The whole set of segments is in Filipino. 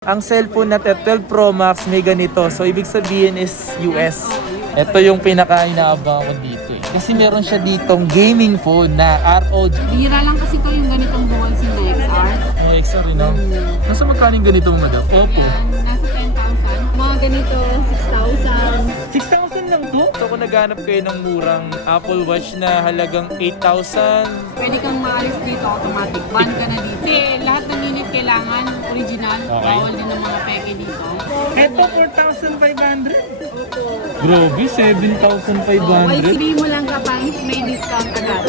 Ang cellphone natin, 12 Pro Max, may ganito. So, ibig sabihin is US. Ito yung pinaka-inaabang ko dito eh. Kasi meron siya ditong gaming phone na ROG. Bihira lang kasi ito yung ganitong dual SIM na XR. Yung XR rin, no? Nasa magkano yung ganito mo, madam? Oppo. Yan, nasa 10,000. Mga ganito, 6,000. 6,000 lang to? So, kung naghanap kayo ng murang Apple Watch na halagang 8,000, Pwede kang maalis dito, automatic. Ban ka na dito. Kasi lahat ng unit kailangan, original. Okay. Bawal din ng mga peke dito. eto 4,500. Opo. Grabe, 7,500. YCB mo lang kapag may discount agad.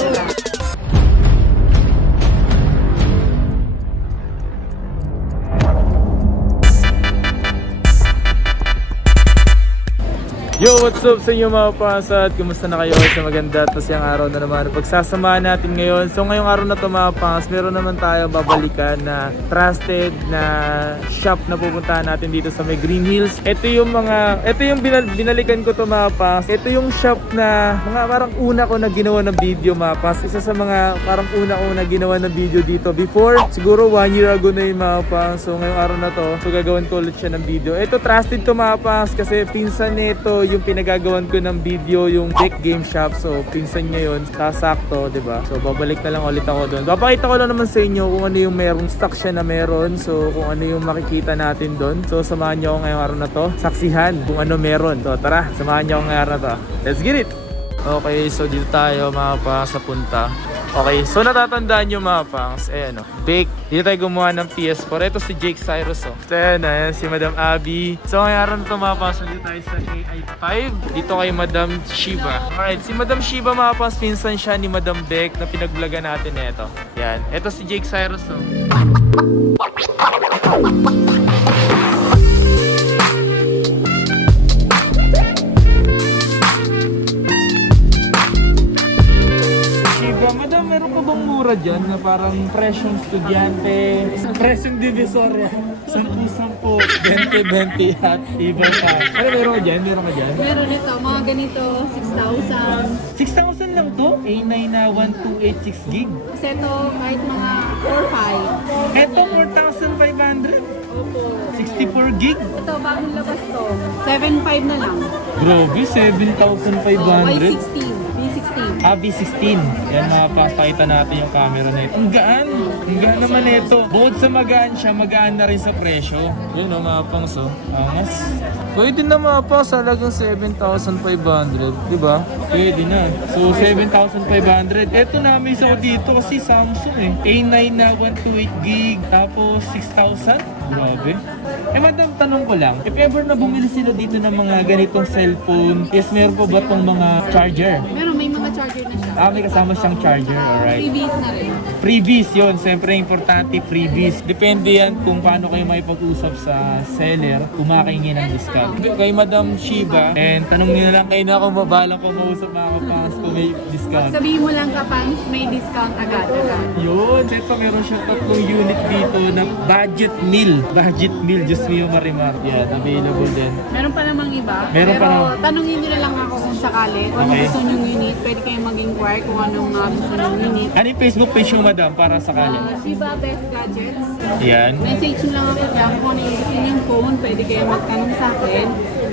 Yo, what's up sa inyo mga pasat? Kumusta na kayo sa maganda at masyang araw na naman? Pagsasamahan natin ngayon. So ngayong araw na ito mga pas, meron naman tayo babalikan na trusted na shop na pupuntahan natin dito sa may Green Hills. Ito yung binalikan ko to mga pas. Ito yung shop na mga parang una ko na ginawa ng video mga pas. Isa sa mga parang una ko na ginawa ng video dito before. Siguro 1 year ago na yung mga pas. So ngayong araw na to, so gagawin ko ulit siya ng video. Ito trusted to mga pas kasi pinsan nito yung pinagagawan ko ng video, yung Deck Game Shop. So pinsan niya yun, sasakto, 'di ba? So babalik na lang ulit ako doon. Papakita ko lang naman sa inyo kung ano yung merong stock siya na meron. So kung ano yung makikita natin doon. So samahan niyo ako ngayong araw na to. Saksihan kung ano meron. So tara, samahan niyo ako ngayong araw na to. Let's get it! Okay, so dito tayo mga pa sa punta. Okay, so natatandaan nyo mga pangs, ayan o, bake. Dito tayo gumawa ng PS4. Ito si Jake Cyrus o. So ayan, si Madam Abby. So ngayong araw na ito mga pangs, dito tayo sa AI5. Dito kay Madam Shiba. Alright, si Madam Shiba mga pangs, pinsan siya ni Madam Beck na pinagvlogan natin ito. Yan, ito si Jake Cyrus o. Madam, meron ka bang mura dyan na parang presyong estudyante, presyong divisorya, 10-10, 20-20 at iba pa. Ano meron ka dyan? Meron ka dyan? Meron ito, mga ganito, 6,000. 6,000 lang to? A9 na 1286 gig. Kasi ito, kahit mga 4-5. Eto 4,500. Opo. 64 gig. Ito, bagong labas to. 7,500 na lang. Grabe, 7,500. Y16, B16. B16. Yan mga pakita natin yung camera na ito. Ang gaan. Ang gaan naman ito. Bukod sa magaan siya, magaan na rin sa presyo. Yun o mga pangs o. Angas. Pwede na mga pangs, halagang 7,500. Diba? Pwede na. So 7,500. Ito na may isa dito kasi Samsung eh. A9 na 128 gig. Tapos 6,000. Grabe. Madam, tanong ko lang. If ever na bumili sila dito ng mga ganitong cellphone, is meron po ba itong mga charger? Meron, may mga charger na siya. May kasama siyang charger, alright. Freebies na rin. Freebies yun, siyempre importante freebies. Depende yan kung paano kayo makipag-usap sa seller, kung makahingi ng discount. Kay Madam Shiba, and tanong nyo na lang kayo na kung babalang ko mausap mga kapangas kung may discount. Sabihin mo lang kapag may discount agad. Yun, ito meron siya 3 unit dito na budget meal. Budget meal, just me yung marimar. Yan, available din. Meron pa namang iba. Meron pero pa naman. tanongin nyo na lang ako kung sakali. Kung ano Okay. gusto nyong unit, pwede kayong mag-inquire kung anong gusto nyong unit. Ano yung Facebook page mo, madam, para sakali? Shiba Best Gadgets. Yan. Message nyo lang ako dyan kung ano yung gusto nyong phone. Pwede kayong magtanong sa akin.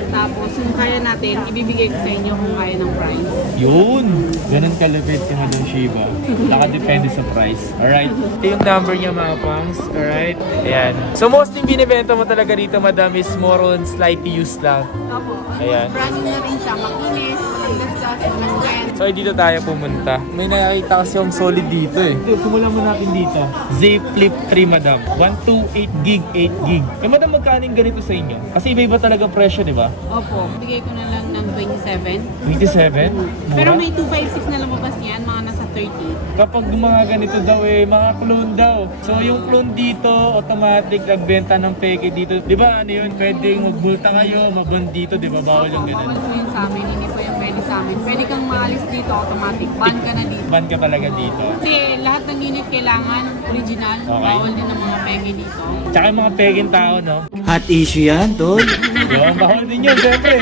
Tapos kung kaya natin, ibibigay ko sa inyo kung kaya ng price. Yun! Ganun kalapit si Madam Shiba. Nakadepende sa price. Alright? Ito yung number niya mga pangs. Alright? Ayan. So mostly binibenta mo talaga dito, madam, is more on slightly used lang. Opo. Ayan. Brand new na rin siya. Makinis, walang gasgas, walang dent. So dito tayo pumunta. May nakakita kasi yung solid dito eh. Simulan mo natin dito. Z Flip 3 madam. 128 gig, 8 gig. Madam, magkano yung ganito sa inyo? Kasi iba-iba talaga presyo, di ba? Opo. Bigay ko na lang ng 27. 27? Mura? Pero may 256 na lumabas yan, mga nasa 30. Kapag mga ganito daw mga clone daw. So yung clone dito, automatic nagbenta ng peke dito. Di ba ano yun? Pwedeng magbulta kayo, maband dito, di ba? Bawal yung Bawal ganun. po yun sa amin, hindi po yung pwede sa amin. Pwede kang maalis dito, automatic. Ban ka na dito. Ban ka talaga dito. Kasi lahat ng unit kailangan, original. Okay. Bawal din ng mga peke dito. Tsaka yung mga peking tao, no? Hot issue yan, tol. Yung bawal din yun, siyempre.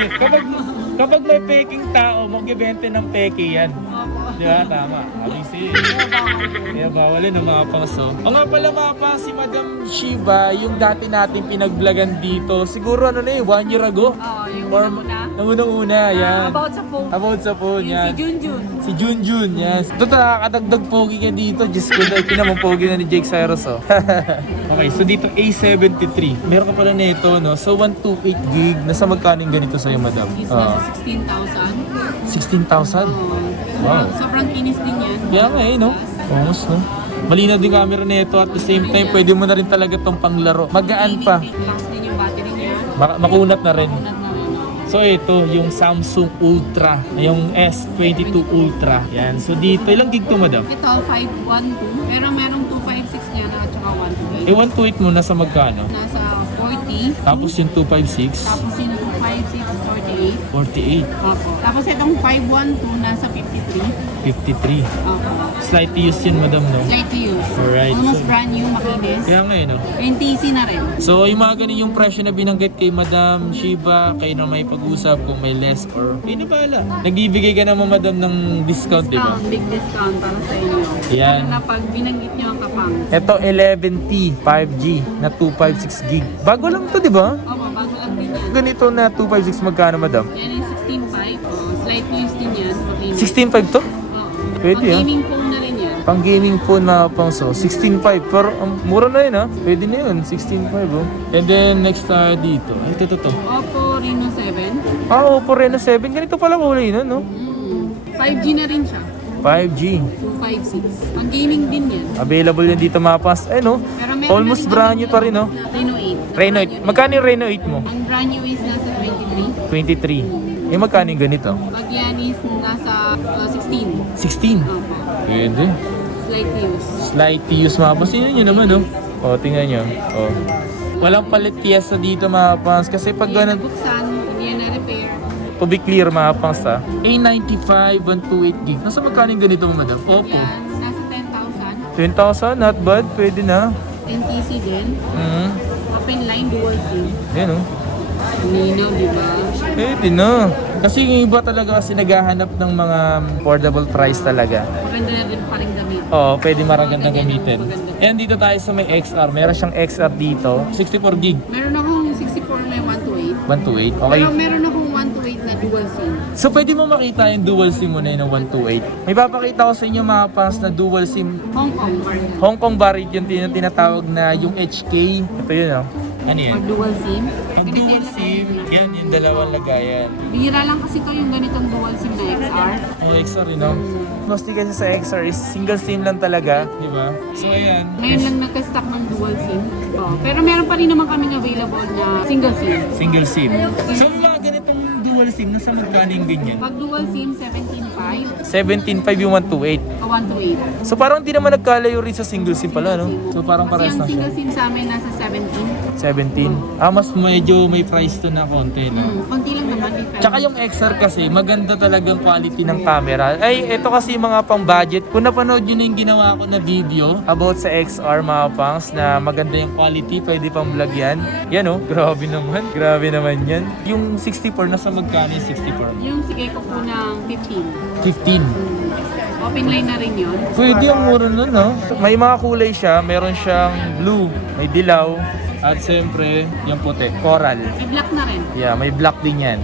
Kapag may peking tao, magbibenta ng peke yan. Opo. Di ba? Tama. Abisi. Kaya bawal yun ang mga pangaso. O nga pala mga pangas, si Madam Shiva, yung dati nating pinag-vlogan dito, siguro ano na eh, 1 year ago? Oo, yung Or una. yan. About sa phone. About sa phone, Yung yan. si Junjun. Si Junjun, yes. Ito nakakadagdag pogi ka dito. Diyos ko dahil pinamang pogi na ni Jake Cyrus, oh. Okay, so dito A73. Meron ka pala nito, no? So 128 gig. Nasa magkano yung ganito sa'yo, madam? Is nasa 16,000. 16,000? Oo. Wow. Sobrang kinis din yan. Kaya nga eh, no? Almost, no? Malinaw din camera nito at the same time, pwede mo na rin talaga itong panglaro. Magaan pa. Last din yung battery niya. Makunat na rin. Kunat na rin. So ito, yung Samsung Ultra, yung S22 Ultra. Yan. So dito, ilang gig to, madam? Ito, 512. Pero merong 256 niya na at saka 128. Eh, 128 mo, nasa magkano? Nasa 40. Tapos yung 256, Tapos yung 256, 48. 48, Opo. Tapos itong 512 nasa 53. 53. Opo. Slightly used yun, madam, no? Slight to use. Alright. Almost So, brand new, makinis. kaya nga no? And TC na rin. So, yung mga ganun yung presyo na binanggit kay Madam Shiva, kayo na may pag-usap kung may less or kayo na bahala. Nagbibigay ka naman, madam, ng discount, di ba? Big discount para sa inyo. Yan. Lalo na pag binanggit nyo ang kapang. Ito, 11T 5G na 256 gig. Bago lang to, di ba? Opo, bago lang din yan. Ganito na 256 magkano, madam? Yan yung 16.5. Slight use din yan. Makinis. 16.5 to? Oo. Pwede, Pang ah. gaming phone na rin yan. Pang gaming phone na pang so 16.5 pero mura na yun ha. Pwede na yun 16.5 oh. And then next tayo dito. Ay, ito. Oppo Reno 7. Oppo Reno 7. Ganito pala kulay na no? 5G na rin siya. 5G. 256. Pang gaming din yan. Available yan dito mapas. Ay no. Pero meron Almost na rin brand kami new pa rin no. Reno 8. Reno 8. Magkano yung Reno 8 mo? Ang brand new is nasa 23. 23. Eh magkano yung ganito? Pag yan is nasa 16. 16. Opo. Pwede. Slight use. Slight use mapas. Yun nyo naman no. O tingnan nyo. O. Walang palit piyesa dito mapas. Kasi pag Hindi yan ganun. nabuksan, hindi yan na-repair. To be clear mga pangs ha. A95 128 gig. Nasa magkano yung ganito mo madam? Oppo. Yan, nasa 10,000. 10,000, not bad. Pwede na. NTC din. Mm. Open line, dual SIM. Yan o. Ninaw, di ba? Pwede na. Kasi yung iba talaga kasi naghahanap ng mga affordable price talaga. Maganda na din pa rin gamit. Oo, pwede maragandang gamitin. Maganda. And dito tayo sa may XR. Meron siyang XR dito. 64 gig. Meron akong 64 na 128. 128. Okay. Pero meron akong 128 na dual SIM. So pwede mo makita yung dual SIM mo na yun ng 128. May papakita ko sa inyo mga pangs na dual SIM. Hong Kong variant. Hong Kong variant yung tinatawag na yung HK. Ito yun oh. Ano yan? Or dual SIM. Pag Ganito dual yung SIM, lagayan. yan yung dalawang lagayan. Bihira lang kasi to yung ganitong dual SIM na XR. Oh, XR yun, no? Mostly kasi sa XR is single SIM lang talaga, di ba? So, ayan. Ngayon lang nagka-stock ng dual SIM. Oh, pero meron pa rin naman kaming available na single SIM. Single SIM. So, yung mga ganitong dual SIM, nasa magkano yung ganyan? Pag dual SIM, 17.5 17.5 yung 128. o 128. So, parang di naman nagkalayo rin sa single SIM pala, no? So, parang Kasi parehas ang na siya. single SIM sa amin nasa 17. 17. Ah, mas medyo may price to na konti, no? Konti lang naman. Different. Tsaka yung XR kasi, maganda talagang quality ng camera. Ay, ito kasi yung mga pang budget. Kung napanood nyo na yung ginawa ko na video about sa XR mga pangs na maganda yung quality, pwede pang vlog yan. Yan oh, grabe naman. Grabe naman yan. Yung 64, nasa magkano yung 64? Yung sige ko po ng 15. 15. Open line na rin yun. Pwede yung mura nun, no? May mga kulay siya. Meron siyang blue, may dilaw, at siyempre, yung puti, coral. May black na rin. Yeah, may black din yan.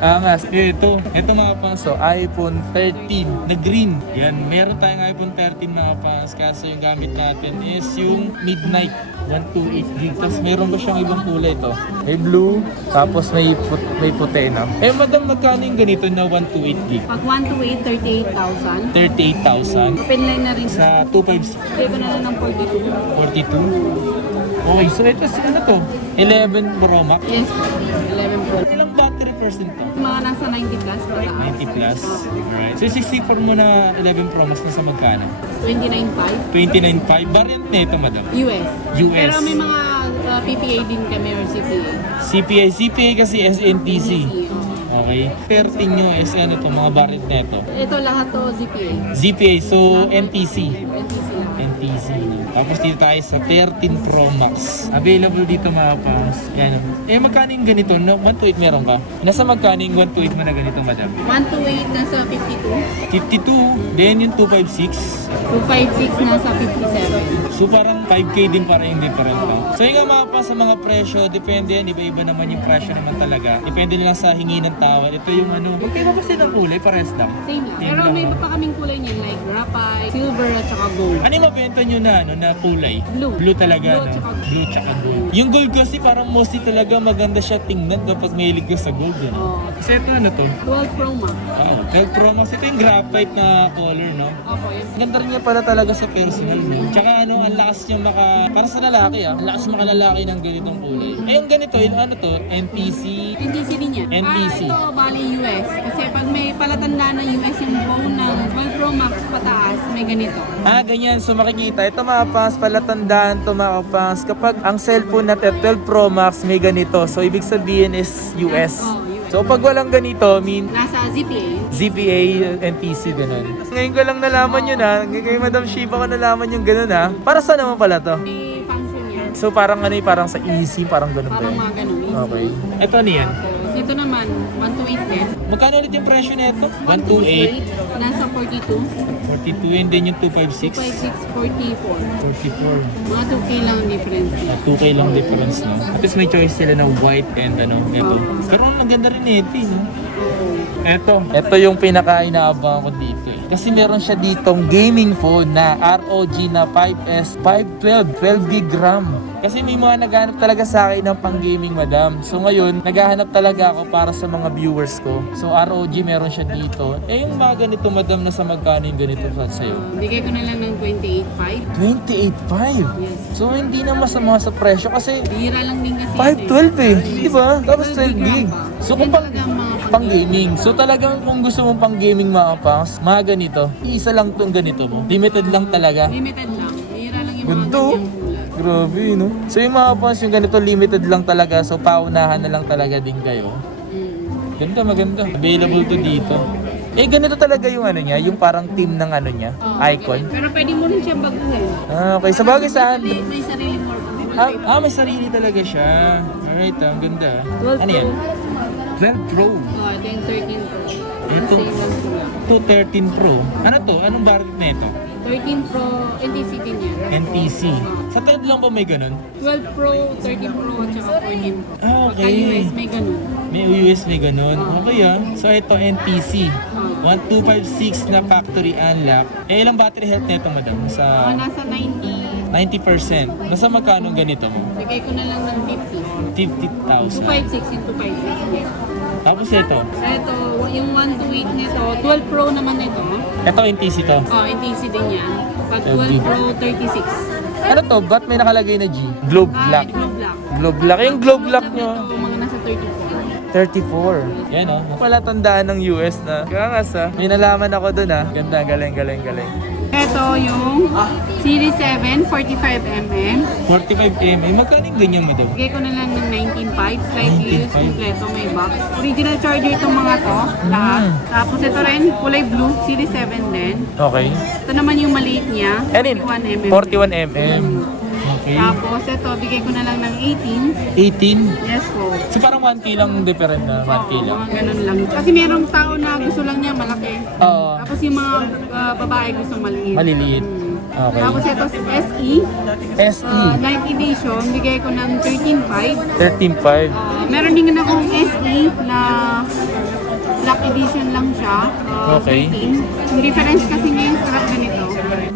Angas. Ito mga pangs, so, iPhone 13 na green. Yan, meron tayong iPhone 13 mga pangs. Kaso yung gamit natin is yung Midnight 128 gig. Tapos meron ba siyang ibang kulay ito? May blue, tapos may puti na. Eh madam, magkano yung ganito na 128 gig? Pag 128, 38,000. 38,000 Open line na rin. sa 256. Bigay ko na lang ng 42. 42. Okay, so ito ano to? 11 Pro Max. Yes, 11 Pro. Ilang battery percent to? Mga nasa 90 plus pataas. 90 plus. Alright. So 64 mo na 11 Pro Max na sa magkano? 29.5 29.5. Variant na ito, madam. US. US. Pero may mga PPA din kami or CPA. CPA kasi SNTC. oo. Okay. 13 nyo is ano to, mga variant na ito. Ito lahat to CPA. ZPA, so NTC. NTC lang. NTC. Tapos dito tayo sa 13 Pro Max. Available dito mga pangs. Yan. Magkano yung ganito? No, 128 meron ka? Nasa magkano yung 128 mo na ganito, madam? 128 nasa 52. 52. Then yung 256. 256 nasa 57. So parang 5K din para yung different no? So yung mga pa sa mga presyo, depende yan, iba-iba naman yung presyo naman talaga. Depende lang sa hingi ng tawad. Ito yung ano, magkaiba kasi ng kulay, parehas lang. Same lang. Same Pero lang. may iba pa kaming kulay niyan like graphite, silver at saka gold. Ano yung mabenta nyo na, ano, na kulay? Blue. Blue talaga, Blue no? tsaka gold. Blue tsaka gold. Yung gold kasi parang mostly talaga maganda siya tingnan kapag mahilig ka sa gold. Ano? Oh, Kasi ito ano to? 12 Pro Max. 12 Pro Max. Ito yung graphite na color, no? Opo, yun. Ganda rin niya pala talaga sa personal, no? Tsaka ano, ang lakas niya para sa lalaki, ang lakas makalalaki ng ganitong kulay. Eh, yung ganito, yung ano to? NTC. NTC din yan. NTC. Ito, bali US. Kasi pag may palatanda ng US yung phone ng 12 Pro Max pataas, may ganito. Ganyan. So makikita, ito mga pangs, palatandaan to mga pangs. Kapag ang cellphone natin 12 Pro Max may ganito. So ibig sabihin is US. Oh, US. So pag walang ganito, Nasa ZPA. ZPA, NTC, ganun. Ngayon ko lang nalaman yun ha. Kay Madam Shiba ko nalaman yung ganun ha. Para saan naman pala to? May function yan. So parang ano parang sa easy, parang ganun ba Parang yun? mga ganun. Easy. Okay. Ito ano yan? Tapos ito naman, 128 din. Magkano ulit yung presyo na ito? 128, Nasa 42. 42, and then yung 256. 256, 44. 44. Mga 2K lang ang difference niya. 2K lang difference, no? At least may choice sila ng white and ano, ito. Pero ang ganda rin ito, no? Ito yung pinaka-inaabangan ko dito eh. Kasi meron siya ditong gaming phone na ROG na 5S 512, 12GB RAM. Kasi may mga naghahanap talaga sa akin ng pang-gaming, madam. So ngayon, naghahanap talaga ako para sa mga viewers ko. So ROG meron siya dito. Eh yung mga ganito, madam, na sa magkano yung ganito sa'yo? Bigay ko na lang ng 28.5. 28.5. Yes. So hindi na masama sa presyo kasi Bihira lang din kasi. 512 eh, di ba? Tapos 12 gig. So kung pang pang gaming. So talagang kung gusto mong pang gaming mga pangs, mga ganito, isa lang tong ganito mo. Limited lang talaga. limited lang. Bihira lang yung Ganito. mga ganyang kulay. Grabe, no? So yung mga pangs, yung ganito limited lang talaga. So paunahan na lang talaga din kayo. Ganda, maganda. Available to dito. Eh, ganito talaga yung ano niya, yung parang team ng ano niya, Oo, icon. ganun. Pero pwede mo rin siyang baguhin. Okay, sa bagay saan? May sarili mo. wallpaper. May sarili talaga siya. Alright, ang ganda. 12 Ano yan? 12 Pro. Oh, ito yung 13 Pro. Ito. Same lang sila. Ito 13 Pro. Ano to? Anong variant na ito? 13 Pro, NTC din yan. NTC. Sa 12 lang po may ganun? 12 Pro, 13 Pro, at saka 14 Pro. Pagka Okay. US, may ganun. May US, may ganun. Okay So ito NTC. 1256 na factory unlock. Eh, ilang battery health nito, madam? Sa Nasa 90. 90%. Nasa magkano ganito mo? Bigay ko na lang ng 50. 50,000. 256 into 56. Tapos ito. Ito, yung 128 nito, 12 Pro naman ito. Ito NTC to. Oh, NTC din yan. Pag 12 12 Pro, 36. Ano to? Ba't may nakalagay na G? Globe lock. Globe lock. Globe lock. Yung globe lock nyo. Ito, mga nasa 34. 34. Yan Pala tandaan ng US na. Kangas May nalaman ako dun Ganda, galing. Ito yung Series 7, 45mm. 45mm. Magkano yung ganyan, madam? Bigay ko na lang ng 19.5. Slightly used, 19.5. kompleto, may box. Original charger itong mga to. Lahat. Tapos ito rin, kulay blue, Series 7 din. Okay. Ito naman yung maliit niya, Ano yun? 41mm. 41mm. Okay. Tapos ito, bigay ko na lang ng 18. 18. Yes po. So parang 1K lang different na. 1K Oo, lang. mga ganun lang. Kasi merong tao na gusto lang niya malaki. Oo. Tapos yung mga babae gusto maliit. Maliliit. Okay. Tapos ito SE, SE. night edition, bigay ko ng 13.5. 13.5. Meron din akong SE na black edition lang siya. Okay. 13. Yung difference kasi niya yung strap ganito.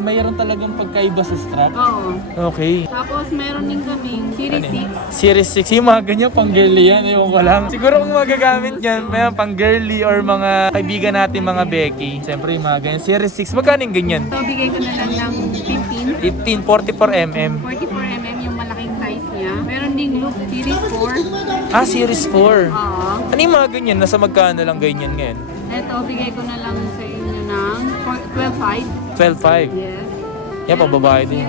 Mayroon talagang pagkaiba sa strap. Oo. Okay. Tapos meron din kami Series 6. Series 6. Yung mga ganyan, pang girly yan. Ewan ko lang. Siguro kung magagamit yan, may pang girly or mga kaibigan natin, mga Becky. Siyempre yung mga ganyan. Series 6. Magkano yung ganyan? So bigay ko na lang ng 15. 15, 44mm. 44mm yung malaking size niya. Meron ding Loop Series 4. Series 4. Oo. Ano yung mga ganyan? Nasa magkano lang ganyan ngayon? Ito, bigay ko na lang sa inyo ng 12.5. 12.5. Yes. Yan, pababae din.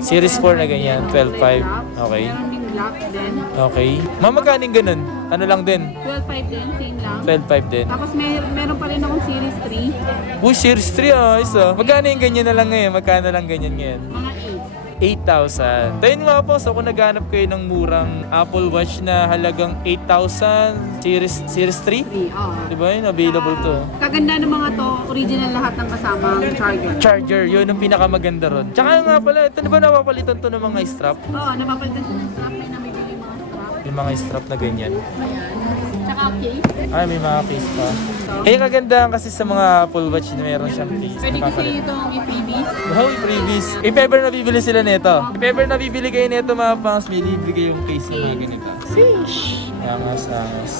Series 4. Series 4 na ganyan, 12.5. Okay. Meron ding black din. Okay. Ma'am, magkano yung ganun? Ano lang din? 12.5 din, same lang. 12.5 din. Tapos meron pa rin akong series 3, Uy, Series 3 isa. Magkano yung ganyan na lang ngayon? Magkano lang ganyan ngayon? mga 8,000. Tayo mga boss, ako naghanap kayo ng murang Apple Watch na halagang 8,000 Series 3. 8. Oo. Diba yun? Available to. Kaganda ng mga to, original lahat ng kasama ang charger. Charger, yun ang pinakamaganda ron. Tsaka nga pala, ito na ba napapalitan to ng mga strap? Oo, napapalitan siya ng strap. May namibili mga strap. Yung mga strap na ganyan. Ayan. Tsaka case. Ay, may mga case pa. Eh, kagandahan kasi sa mga Apple Watch na meron siyang case. Pwede ko sa Napapalit. iyo itong i-freebies. Wow, freebies. If ever nabibili sila nito. If ever nabibili kayo nito mga pangs, bibigay yung case na mga ganito. Sheesh! Angas, angas.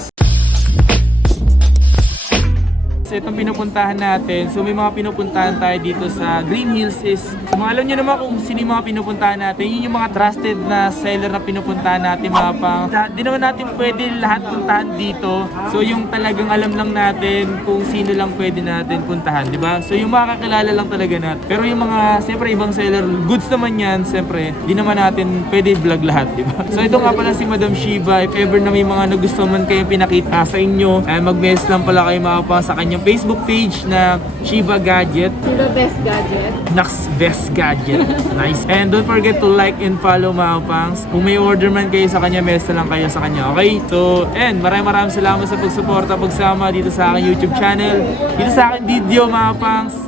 So itong pinupuntahan natin, so may mga pinupuntahan tayo dito sa Green Hills is, so mga alam nyo naman kung sino yung mga pinupuntahan natin, yun yung mga trusted na seller na pinupuntahan natin mga pang. Di naman natin pwede lahat puntahan dito, so yung talagang alam lang natin kung sino lang pwede natin puntahan, di ba? So yung mga kakilala lang talaga natin. Pero yung mga, siyempre ibang seller, goods naman yan, siyempre, di naman natin pwede vlog lahat, di ba? So ito nga pala si Madam Shiba, if ever na may mga nagustuhan man kayo pinakita sa inyo, mag-message lang pala kayo mga pang sa kanyang Facebook page na Shiba Gadget. Shiba Best Gadget. Nax Best Gadget. Nice. And don't forget to like and follow mga pangs. Kung may order man kayo sa kanya, message lang kayo sa kanya. Okay? So, and maraming salamat sa pagsuporta, pagsama dito sa aking YouTube channel. Dito sa aking video mga pangs.